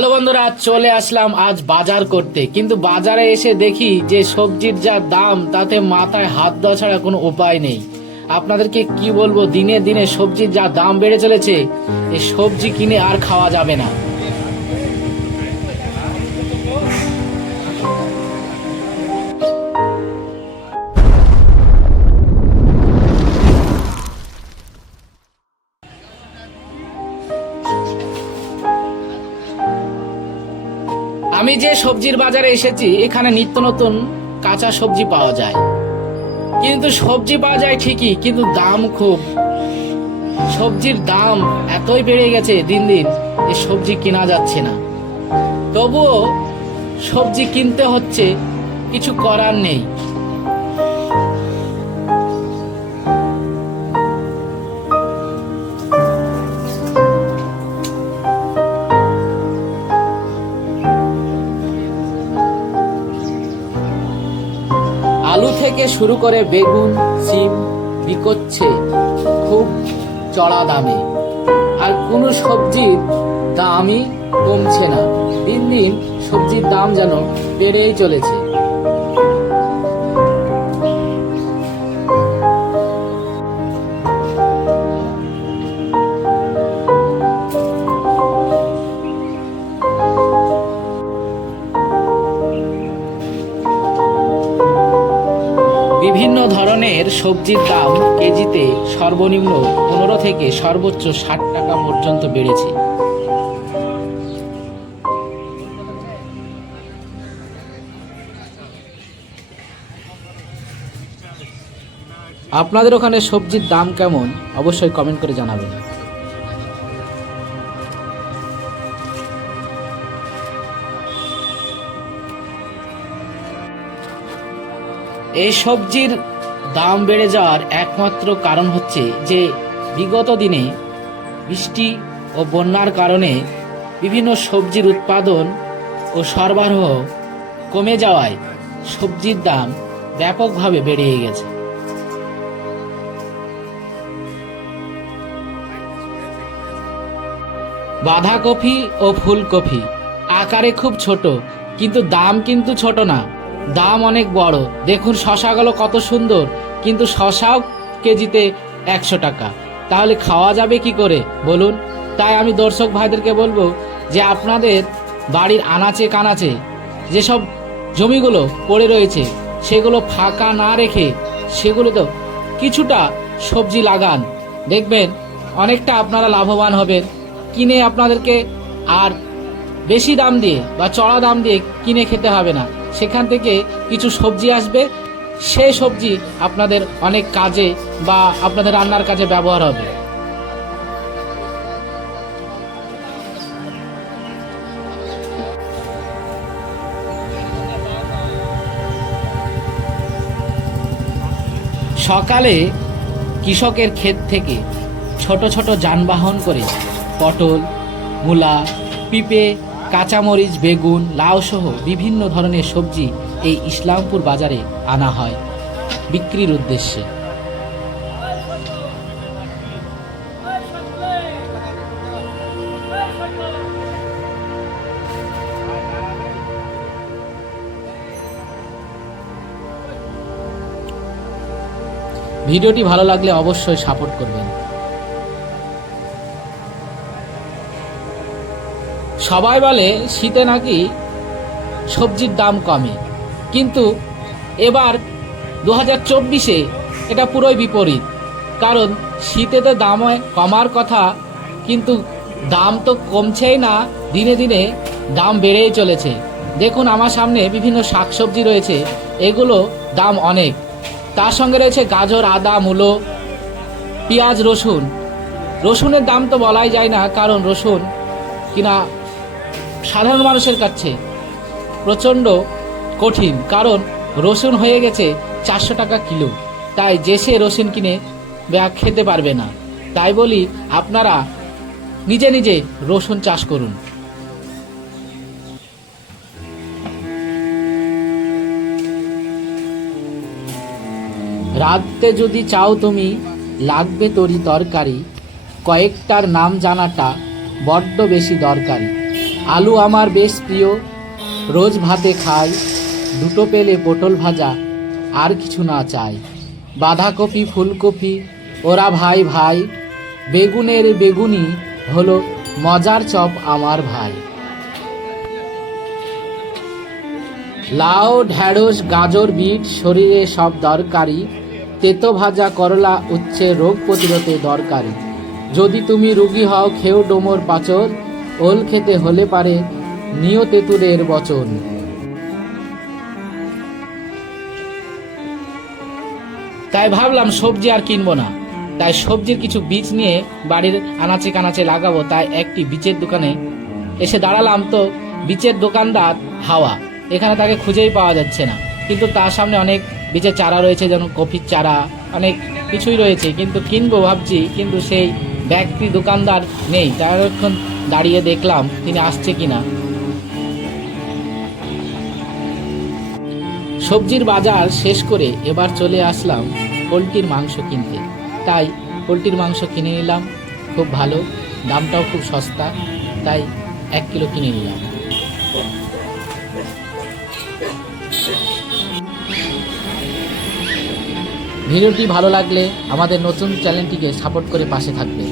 Hello বন্ধুরা, চলে আসলাম আজ বাজার করতে। কিন্তু বাজারে এসে দেখি যে সবজির যা দাম, তাতে মাথায় হাত দেওয়া ছাড়া কোনো উপায় নেই। আপনাদেরকে কি বলব, দিনে দিনে সবজির যা দাম বেড়ে চলেছে এই সবজি কিনে আর খাওয়া যাবে না। আমি যে সবজির বাজারে এসেছি, এখানে নিত্য নতুন কাঁচা সবজি পাওয়া যায়। কিন্তু সবজি পাওয়া যায় ঠিকই, কিন্তু দাম খুব। সবজির দাম এতই বেড়ে গেছে দিন দিন, যে সবজি কেনা যাচ্ছে না। তবুও সবজি কিনতে হচ্ছে, কিছু করার নেই। আলু থেকে শুরু করে বেগুন, সিম বিকোচ্ছে খুব চড়া দামে। আর কোনো সবজির দামই কমছে না। দিন দিন সবজির দাম যেন বেড়েই চলেছে। সবজির দাম কেজিতে সর্বনিম্ন পনেরো থেকে সর্বোচ্চ ষাট টাকা পর্যন্ত বেড়েছে। আপনাদের ওখানে সবজির দাম কেমন? অবশ্যই কমেন্ট করে জানাবেন। এই সবজির দাম বেড়ে যাওয়ার একমাত্র কারণ হচ্ছে যে বিগত দিনে বৃষ্টি ও বন্যার কারণে বিভিন্ন সবজির উৎপাদন ও সরবরাহ কমে যাওয়ায় সবজির দাম ব্যাপকভাবে বেড়ে গেছে। বাঁধাকপি ও ফুলকপি আকারে খুব ছোট, কিন্তু দাম কিন্তু ছোট না। দাম অনেক বড়। দেখুন শশাগুলো কত সুন্দর। কিন্তু শশাও কেজিতে একশো টাকা। তাহলে খাওয়া যাবে কি করে? বলুন। তাই আমি দর্শক ভাইদেরকে বলব যে আপনাদের বাড়ির আনাচে কানাচে যেসব জমিগুলো পড়ে রয়েছে, সেগুলো ফাঁকা না রেখে সেগুলো তো কিছুটা সবজি লাগান। দেখবেন অনেকটা আপনারা লাভবান হবেন। কিনে আপনাদেরকে আর বেশি দাম দিয়ে বা চড়া দাম দিয়ে কিনে খেতে হবে না। সেখান থেকে কিছু সবজি আসবে। সেই সবজি আপনাদের অনেক কাজে বা আপনাদের রান্নার কাজে ব্যবহার হবে। সকালে কৃষকের ক্ষেত থেকে ছোট ছোট যানবাহন করে পটল, মূলা, পিঁপে কাঁচামরিচ, বেগুন লাউ সহ বিভিন্ন ধরনের সবজি এই ইসলামপুর বাজারে আনা হয় বিক্রির উদ্দেশ্যে। ভিডিওটি ভালো লাগলে অবশ্যই সাপোর্ট করবেন। সবাই বলে শীতে নাকি সবজির দাম কমে। কিন্তু এবার দু হাজার চব্বিশে এটা পুরোই বিপরীত। কারণ শীতে তো দাম কমার কথা, কিন্তু দাম তো কমছেই না, দিনে দিনে দাম বেড়েই চলেছে। দেখুন আমার সামনে বিভিন্ন শাকসবজি রয়েছে, এগুলো দাম অনেক। তার সঙ্গে রয়েছে গাজর, আদা, মূলো, পেঁয়াজ, রসুন। রসুনের দাম তো বলাই যায় না, কারণ রসুন কিনা সাধারণ মানুষের কাছে প্রচণ্ড কঠিন, কারণ রসুন হয়ে গেছে চারশো টাকা কিলো। তাই যে সে রসুন কিনে খেতে পারবে না। তাই বলি আপনারা নিজে নিজে রসুন চাষ করুন। রাঁধতে যদি চাও তুমি, লাগবে তরি তরকারি। কয়েকটার নাম জানাটা বড্ড বেশি দরকারি। আলু আমার বেশ প্রিয়। রোজ ভাতে খাই, দুটো পেলে পটল ভাজা, আর কিছু না চাই। বাঁধাকপি, ফুলকপি, ওরা ভাই ভাই, বেগুনের বেগুনি হলো মজার চপ আমার ভাই। লাউ, ঢ্যাঁড়স, গাজর, বিট, শরীরে সব দরকারি। তেতো ভাজা করলা উচ্ছে রোগ প্রতিরোধে দরকারি। যদি তুমি রুগী হও, খেও ডোমর পাচন ওল খেতে হলে পারে নিয় তেঁতুলের বচন। তাই ভাবলাম সবজি আর কিনবো না। তাই সবজির কিছু বীজ নিয়ে বাড়ির আনাচে কানাচে লাগাবো, তাই একটি বীজের দোকানে এসে দাঁড়ালাম তো বীজের দোকানদার হাওয়া। এখানে তাকে খুঁজেই পাওয়া যাচ্ছে না। কিন্তু তার সামনে অনেক বীজের চারা রয়েছে, যেমন কফির চারা, অনেক কিছুই রয়েছে। কিন্তু কিনবো ভাবছি, কিন্তু সেই ব্যক্তি দোকানদার নেই। তার দাঁড়িয়ে দেখলাম তিনি আসছে কিনা। সবজির বাজার শেষ করে এবার চলে আসলাম পোলট্রির মাংস কিনতে। তাই পোলট্রির মাংস কিনে নিলাম, খুব ভালো, দামটাও খুব সস্তা, তাই এক কিলো কিনে নিলাম। ভিডিওটি ভালো লাগলে আমাদের নতুন চ্যানেলটিকে সাপোর্ট করে পাশে থাকবে।